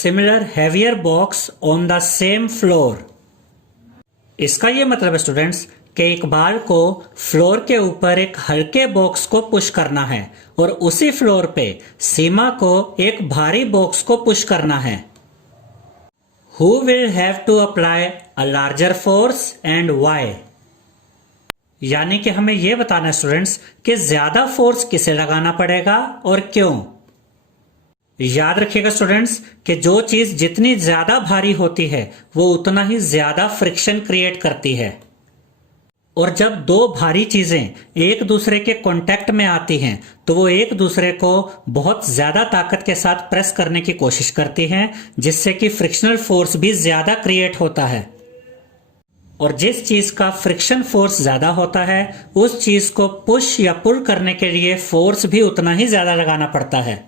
similar heavier box on the same floor। इसका ये मतलब है स्टूडेंट्स कि इकबाल को फ्लोर के ऊपर एक हल्के बॉक्स को पुश करना है और उसी फ्लोर पे सीमा को एक भारी बॉक्स को पुश करना है। Who will have to apply a larger force and why? यानी कि हमें यह बताना है स्टूडेंट्स कि ज्यादा फोर्स किसे लगाना पड़ेगा और क्यों। याद रखिएगा स्टूडेंट्स कि जो चीज जितनी ज्यादा भारी होती है वो उतना ही ज्यादा फ्रिक्शन क्रिएट करती है, और जब दो भारी चीजें एक दूसरे के कांटेक्ट में आती हैं तो वो एक दूसरे को बहुत ज्यादा ताकत के साथ प्रेस करने की कोशिश करती हैं, जिससे कि फ्रिक्शनल फोर्स भी ज्यादा क्रिएट होता है। और जिस चीज का फ्रिक्शन फोर्स ज्यादा होता है उस चीज को पुश या पुल करने के लिए फोर्स भी उतना ही ज्यादा लगाना पड़ता है।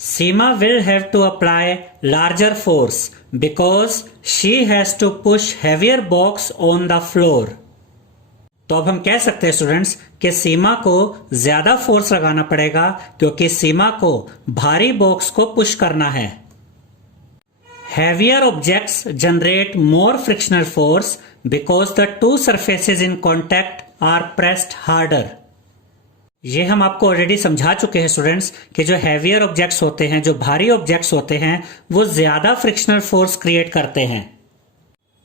Seema will have to apply larger force because she has to push heavier box on the floor. तो अब हम कह सकते हैं स्टूडेंट्स कि सीमा को ज्यादा फोर्स लगाना पड़ेगा क्योंकि सीमा को भारी बॉक्स को पुश करना है। Heavier objects generate more frictional force because the two surfaces in contact are pressed harder। ये हम आपको ऑलरेडी समझा चुके हैं स्टूडेंट्स कि जो हैवियर ऑब्जेक्ट्स होते हैं, जो भारी ऑब्जेक्ट्स होते हैं, वो ज्यादा फ्रिक्शनल फोर्स क्रिएट करते हैं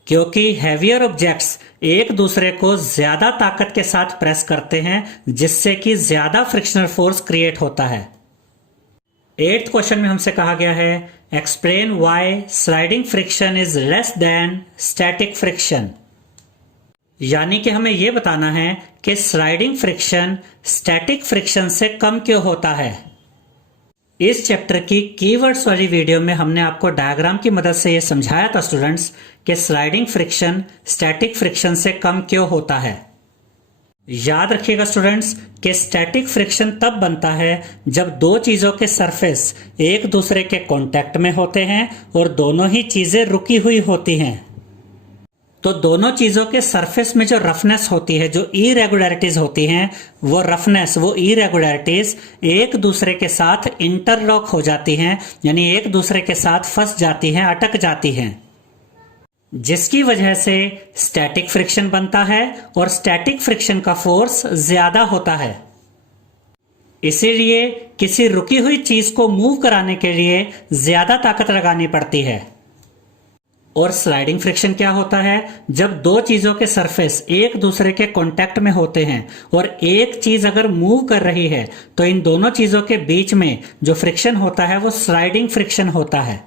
क्योंकि हैवियर ऑब्जेक्ट्स एक दूसरे को ज्यादा ताकत के साथ प्रेस करते हैं, जिससे कि ज्यादा फ्रिक्शनल फोर्स क्रिएट होता है। 8th क्वेश्चन में हमसे कहा गया है explain why sliding friction is less than static friction. यानी कि हमें यह बताना है कि स्लाइडिंग फ्रिक्शन स्टैटिक फ्रिक्शन से कम क्यों होता है। इस चैप्टर की कीवर्ड्स वाली वीडियो में हमने आपको डायग्राम की मदद से यह समझाया था स्टूडेंट्स कि स्लाइडिंग फ्रिक्शन स्टैटिक फ्रिक्शन से कम क्यों होता है। याद रखिएगा स्टूडेंट्स कि स्टैटिक फ्रिक्शन तब बनता है जब दो चीजों के सरफेस एक दूसरे के कांटेक्ट में होते हैं और दोनों ही चीजें रुकी हुई होती हैं। तो दोनों चीजों के सरफेस में जो रफनेस होती है, जो इरेगुलरिटीज होती हैं, वो रफनेस, वो इरेगुलरिटीज एक दूसरे के साथ इंटरलॉक हो जाती हैं, यानी एक दूसरे के साथ फंस जाती हैं, अटक जाती हैं, जिसकी वजह से स्टैटिक फ्रिक्शन बनता है और स्टैटिक फ्रिक्शन का फोर्स ज्यादा होता है। इसीलिए किसी रुकी हुई चीज को मूव कराने के लिए ज्यादा ताकत लगानी पड़ती है। और स्लाइडिंग फ्रिक्शन क्या होता है? जब दो चीजों के सरफेस एक दूसरे के कांटेक्ट में होते हैं और एक चीज अगर मूव कर रही है तो इन दोनों चीजों के बीच में जो फ्रिक्शन होता है वो स्लाइडिंग फ्रिक्शन होता है।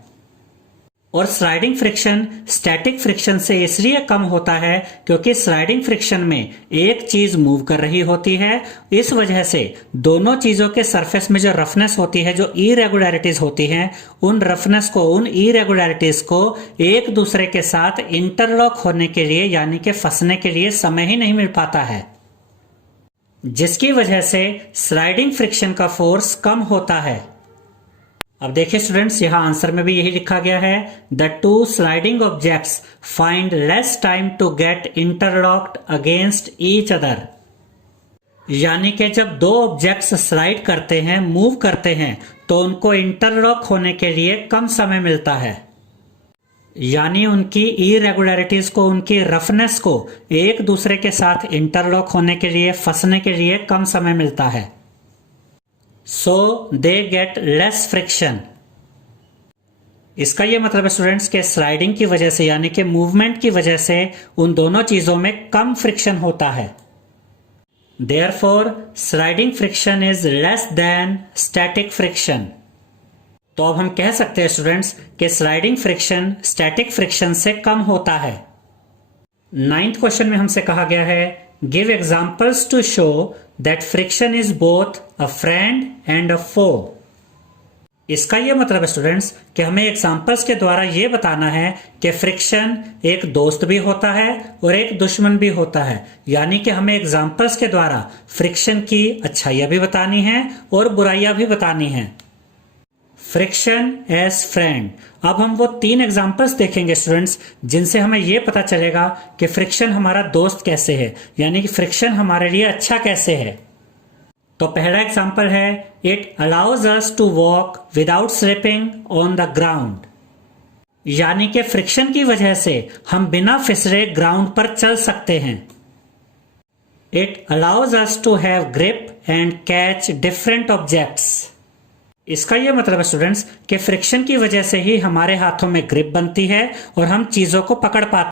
और स्लाइडिंग फ्रिक्शन स्टैटिक फ्रिक्शन से इसलिए कम होता है क्योंकि स्लाइडिंग फ्रिक्शन में एक चीज मूव कर रही होती है, इस वजह से दोनों चीजों के सरफेस में जो रफनेस होती है, जो इरेगुलरिटीज होती हैं, उन रफनेस को, उन इरेगुलरिटीज को एक दूसरे के साथ इंटरलॉक होने के लिए, यानी कि फंसने के लिए समय ही नहीं मिल पाता है, जिसकी वजह से स्लाइडिंग फ्रिक्शन का फोर्स कम होता है। अब देखिए स्टूडेंट्स, यहां आंसर में भी यही लिखा गया है the two sliding objects find less time to get interlocked against each other. यानी कि जब दो ऑब्जेक्ट्स स्लाइड करते हैं, मूव करते हैं, तो उनको इंटरलॉक होने के लिए कम समय मिलता है, यानी उनकी इरेगुलरिटीज को, उनकी रफनेस को एक दूसरे के साथ इंटरलॉक होने के लिए, फंसने के लिए कम समय मिलता है। So they get less friction। इसका यह मतलब है स्टूडेंट्स के स्लाइडिंग की वजह से, यानी कि मूवमेंट की वजह से उन दोनों चीजों में कम फ्रिक्शन होता है। Therefore sliding friction is less than static friction। तो अब हम कह सकते हैं स्टूडेंट्स कि स्लाइडिंग फ्रिक्शन स्टैटिक फ्रिक्शन से कम होता है। 9th क्वेश्चन में हमसे कहा गया है give examples to show that friction is both a friend and a foe. इसका यह मतलब है स्टूडेंट्स कि हमें एग्जाम्पल्स के द्वारा यह बताना है कि फ्रिक्शन एक दोस्त भी होता है और एक दुश्मन भी होता है, यानी कि हमें एग्जाम्पल्स के द्वारा फ्रिक्शन की अच्छाइयां भी बतानी है और बुराइयां भी बतानी है। Friction as friend. अब हम वो 3 एग्जाम्पल्स देखेंगे स्टूडेंट्स जिनसे हमें यह पता चलेगा कि फ्रिक्शन हमारा दोस्त कैसे है, यानी कि फ्रिक्शन हमारे लिए अच्छा कैसे है। तो पहला एग्जाम्पल है, it allows us to walk without slipping on the ground. यानी कि फ्रिक्शन की वजह से हम बिना फिसले ग्राउंड पर चल सकते हैं। It allows us to have grip and catch different objects. इसका यह मतलब है स्टूडेंट्स कि फ्रिक्शन की वजह से ही हमारे हाथों में ग्रिप बनती है और हम चीजों को पकड़ पाते हैं।